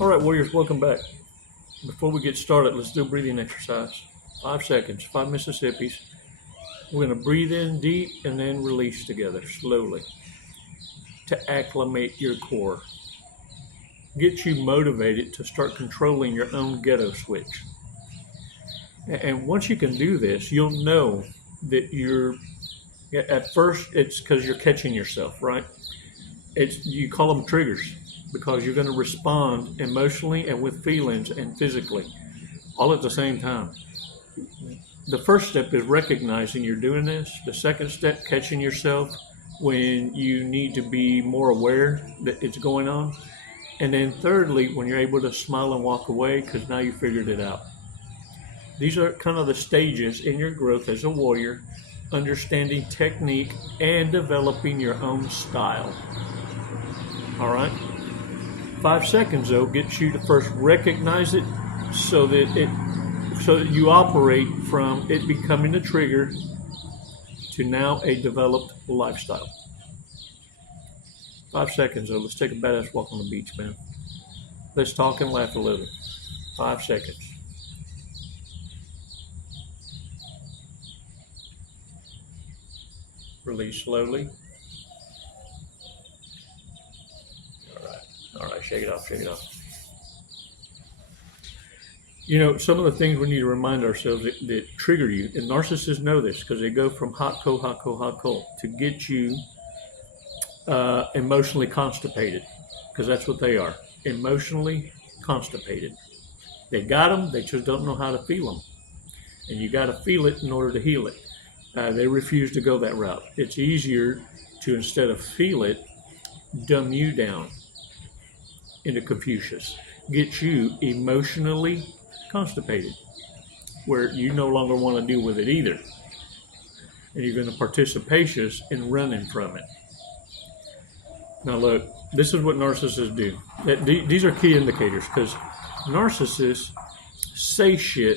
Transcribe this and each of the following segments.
All right, warriors, welcome back. Before we get started, let's do a breathing exercise. 5 seconds, 5 Mississippis. We're going to breathe in deep and then release together slowly to acclimate your core. Get you motivated to start controlling your own ghetto switch. And once you can do this, you'll know that at first it's because you're catching yourself, right? You call them triggers because you're going to respond emotionally and with feelings and physically all at the same time. The first step is recognizing you're doing this. The second step, catching yourself when you need to be more aware that it's going on. And then thirdly, when you're able to smile and walk away because now you figured it out. These are kind of the stages in your growth as a warrior, understanding technique and developing your own style. All right? 5 seconds though gets you to first recognize it so that you operate from it becoming a trigger to now a developed lifestyle. 5 seconds though. Let's take a badass walk on the beach, man. Let's talk and laugh a little. 5 seconds. Release slowly. All right, shake it off, shake it off. You know, some of the things we need to remind ourselves that trigger you, and narcissists know this because they go from hot, cold, hot, cold, hot, cold to get you emotionally constipated, because that's what they are, emotionally constipated. They got them, they just don't know how to feel them. And you got to feel it in order to heal it. They refuse to go that route. It's easier to, instead of feel it, dumb you down into Confucius, get you emotionally constipated, where you no longer want to deal with it either. And you're going to participatious in running from it. Now look, this is what narcissists do. These are key indicators, because narcissists say shit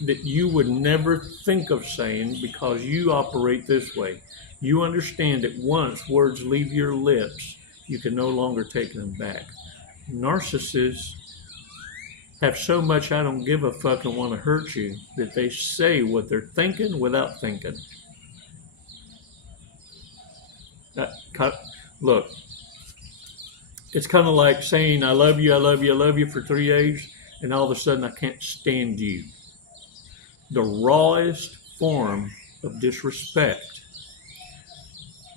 that you would never think of saying because you operate this way. You understand that once words leave your lips, you can no longer take them back. Narcissists have so much I don't give a fuck and want to hurt you that they say what they're thinking without thinking. Look, it's kind of like saying I love you, I love you, I love you for 3 days, and all of a sudden I can't stand you. The rawest form of disrespect,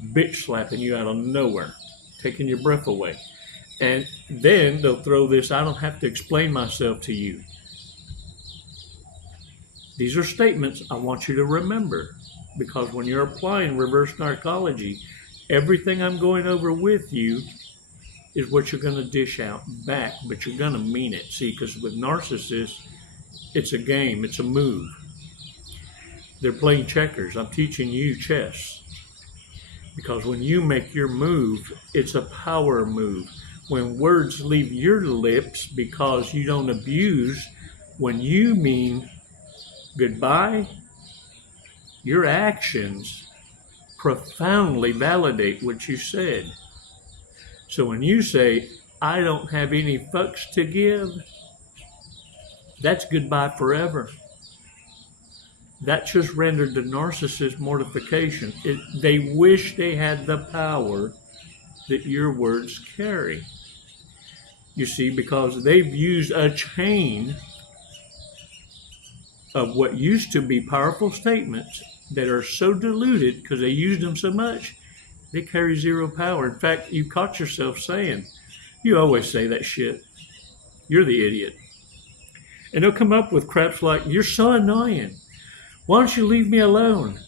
bitch slapping you out of nowhere, taking your breath away. And then they'll throw this, I don't have to explain myself to you. These are statements I want you to remember, because when you're applying reverse narcology, everything I'm going over with you is what you're going to dish out back, but you're going to mean it. See, because with narcissists, it's a game, it's a move. They're playing checkers. I'm teaching you chess. Because when you make your move, it's a power move. When words leave your lips because you don't abuse, when you mean goodbye, your actions profoundly validate what you said. So when you say, I don't have any fucks to give, that's goodbye forever. That just rendered the narcissist mortification. They wish they had the power that your words carry. You see, because they've used a chain of what used to be powerful statements that are so diluted because they used them so much, they carry zero power. In fact, you caught yourself saying, you always say that shit. You're the idiot. And they'll come up with craps like, you're so annoying. Why don't you leave me alone?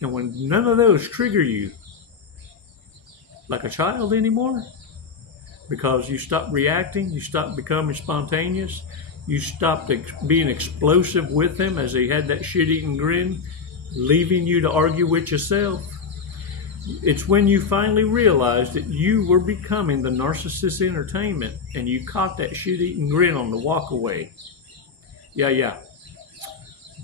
And when none of those trigger you like a child anymore, because you stop reacting, you stop becoming spontaneous, you stopped being explosive with them as they had that shit-eating grin, leaving you to argue with yourself. It's when you finally realize that you were becoming the narcissist entertainment and you caught that shit-eating grin on the walk away. Yeah.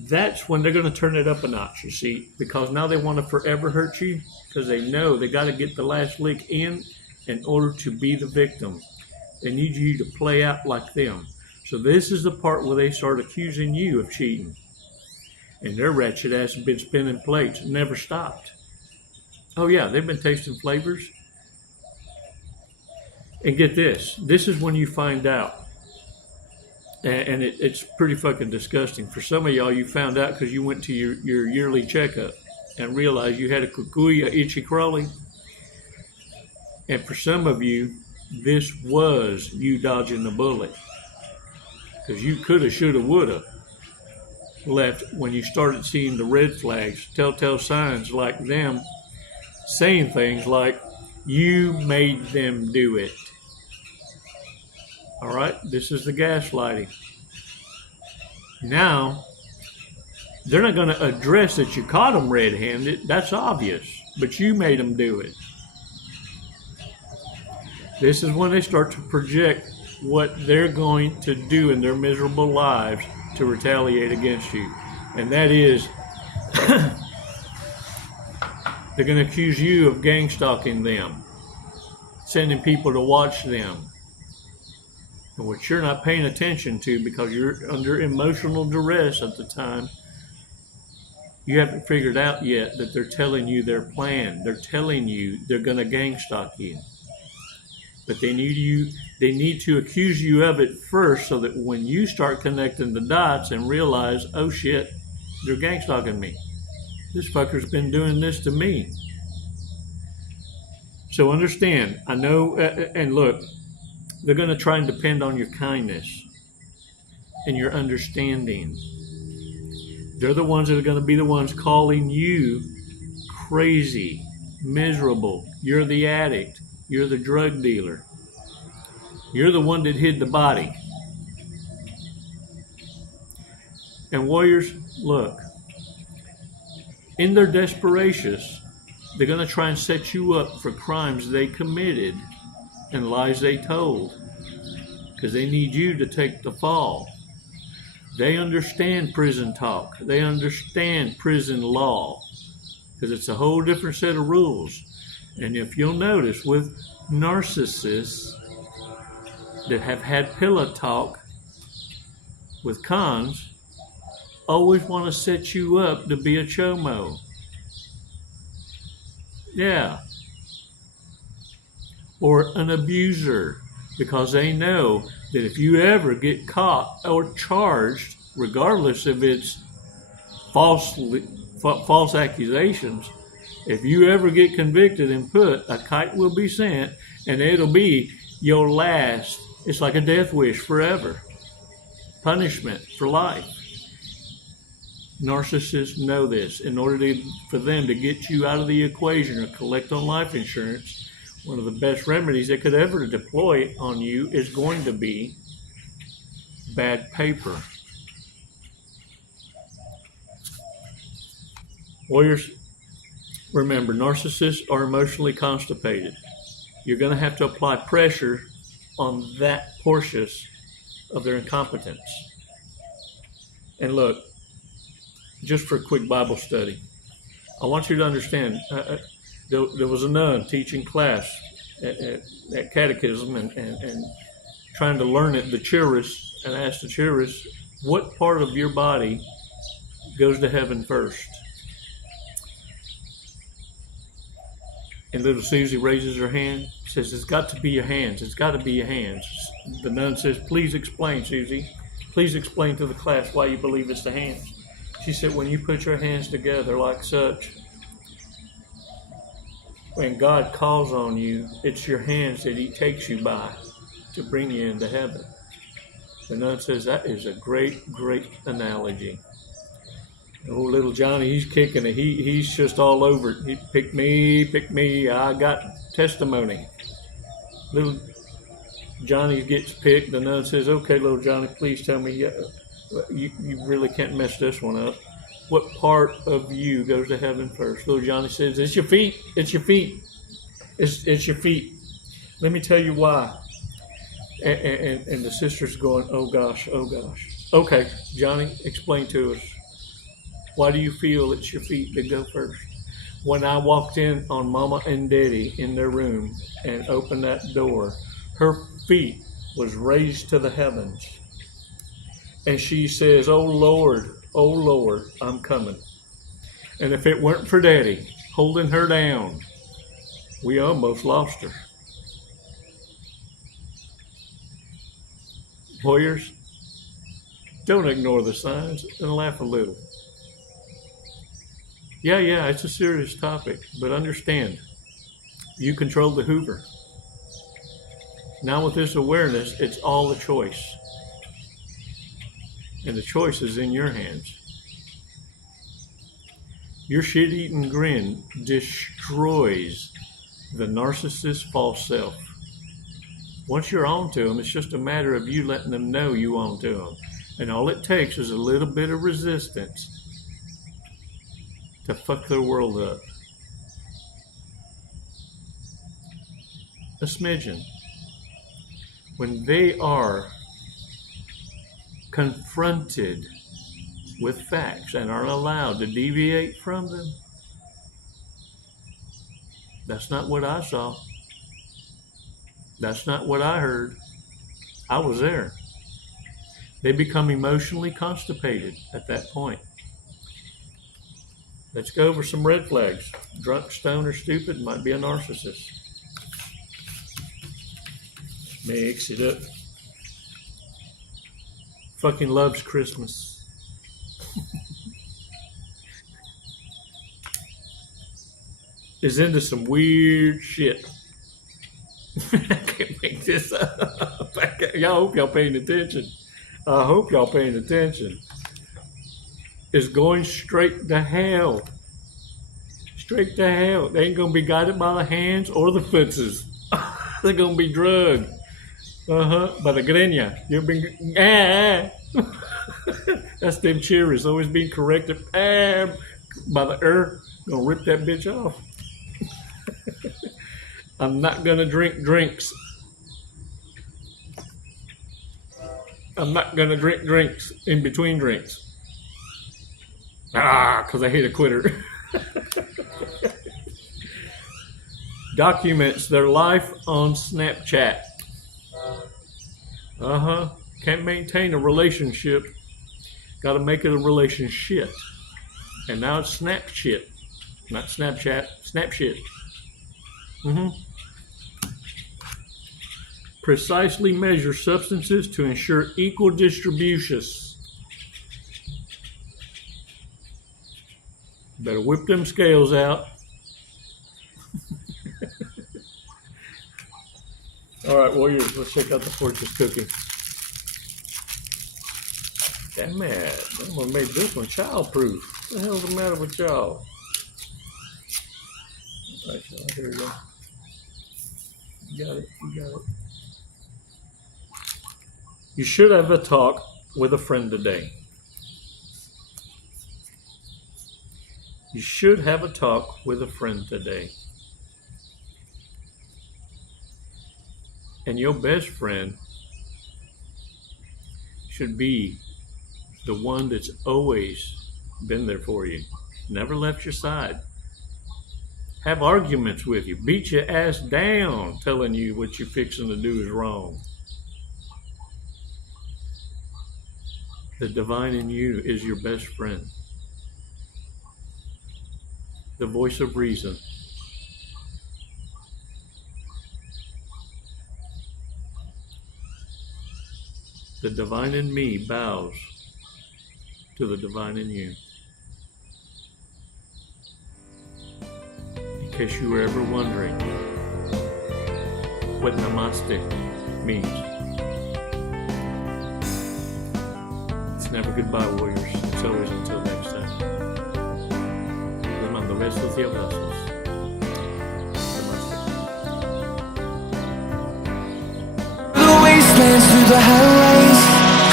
That's when they're going to turn it up a notch, you see, because now they want to forever hurt you because they know they got to get the last lick in order to be the victim. They need you to play out like them. So this is the part where they start accusing you of cheating. And their wretched ass has been spinning plates, never stopped. Oh yeah, they've been tasting flavors. And get this, this is when you find out. And it's pretty fucking disgusting. For some of y'all, you found out because you went to your yearly checkup and realized you had a kukuya itchy crawly. And for some of you, this was you dodging the bullet. Because you coulda, shoulda, woulda left when you started seeing the red flags, telltale signs like them saying things like, you made them do it. All right, this is the gaslighting. Now, they're not going to address that you caught them red-handed. That's obvious, but you made them do it. This is when they start to project what they're going to do in their miserable lives to retaliate against you. And that is, they're going to accuse you of gang stalking them, sending people to watch them, which you're not paying attention to because you're under emotional duress at the time. You haven't figured out yet that they're telling you their plan. They're telling you they're going to gang stalk you. But they need to accuse you of it first so that when you start connecting the dots and realize, oh shit, they're gang stalking me. This fucker's been doing this to me. So understand, I know, and look, they're going to try and depend on your kindness and your understanding. They're the ones that are going to be the ones calling you crazy, miserable. You're the addict. You're the drug dealer. You're the one that hid the body. And warriors, look, in their desperations, they're going to try and set you up for crimes they committed and lies they told, because they need you to take the fall. They understand prison talk. They understand prison law, because it's a whole different set of rules. And if you'll notice, with narcissists that have had pillow talk with cons, always want to set you up to be a chomo. Yeah. Or an abuser, because they know that if you ever get caught or charged, regardless if it's false accusations, if you ever get convicted and put, a kite will be sent, and it'll be your last. It's like a death wish forever. Punishment for life. Narcissists know this. In order for them to get you out of the equation or collect on life insurance, one of the best remedies they could ever deploy on you is going to be bad paper. Warriors, remember, narcissists are emotionally constipated. You're going to have to apply pressure on that portion of their incompetence. And look, just for a quick Bible study, I want you to understand, there was a nun teaching class at catechism and trying to learn it, the chairess, and asked the chairess, what part of your body goes to heaven first? And little Susie raises her hand, says, it's got to be your hands. It's got to be your hands. The nun says, please explain, Susie. Please explain to the class why you believe it's the hands. She said, when you put your hands together like such, when God calls on you, it's your hands that he takes you by to bring you into heaven. The nun says, that is a great, great analogy. Oh, little Johnny, he's kicking it. He's just all over it. He pick me. I got testimony. Little Johnny gets picked. The nun says, okay, little Johnny, please tell me, you really can't mess this one up. What part of you goes to heaven first? Little Johnny says, it's your feet. It's your feet. It's your feet. Let me tell you why. And the sister's going, oh gosh. Okay, Johnny, explain to us. Why do you feel it's your feet that go first? When I walked in on Mama and Daddy in their room and opened that door, her feet was raised to the heavens. And she says, oh Lord, I'm coming. And if it weren't for Daddy holding her down, we almost lost her. Warriors, don't ignore the signs and laugh a little. Yeah, it's a serious topic, but understand, you control the Hoover. Now with this awareness, it's all a choice. And the choice is in your hands. Your shit-eating grin destroys the narcissist's false self. Once you're onto them, it's just a matter of you letting them know you onto them. And all it takes is a little bit of resistance to fuck their world up. A smidgen. When they are confronted with facts and are allowed to deviate from them, that's not what I saw. That's not what I heard. I was there. They become emotionally constipated at that point. Let's go over some red flags. Drunk, stoned, or stupid might be a narcissist. Mix it up. Fucking loves Christmas. Is into some weird shit. I can't make this up. I hope y'all paying attention. I hope y'all paying attention. Is going straight to hell. Straight to hell. They ain't gonna be guided by the hands or the footses. They're gonna be drugged. By the grenya. You've been That's them cheeries always being corrected by the earth. Gonna rip that bitch off. I'm not gonna drink drinks. I'm not gonna drink drinks in between drinks. Because I hate a quitter. Documents their life on Snapchat. Can't maintain a relationship. Got to make it a relationship. And now it's Snapchat. Not Snapchat. Snapshit. Precisely measure substances to ensure equal distributions. Better whip them scales out. All right, warriors, let's check out the fortune cookie. Damn it, I'm gonna make this one childproof. What the hell's the matter with y'all? All right, y'all, here we go. You got it. You should have a talk with a friend today. You should have a talk with a friend today. And your best friend should be the one that's always been there for you, never left your side. Have arguments with you, beat your ass down, telling you what you're fixing to do is wrong. The divine in you is your best friend. The voice of reason. The divine in me bows to the divine in you. In case you were ever wondering what namaste means. It's never goodbye, warriors. It's always until next time. Les mando besos y abrazos. The wastelands through the highways,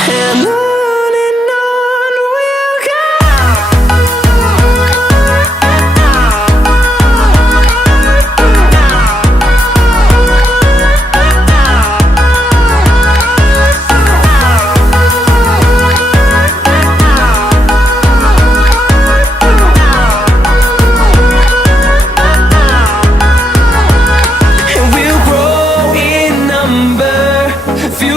and on we'll go. And we'll grow in number, feel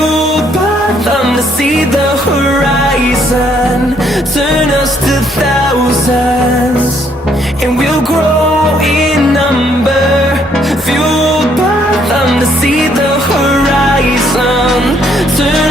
to see the horizon. Turn us to thousands, and we'll grow in number. Fueled by them to see the horizon. Turn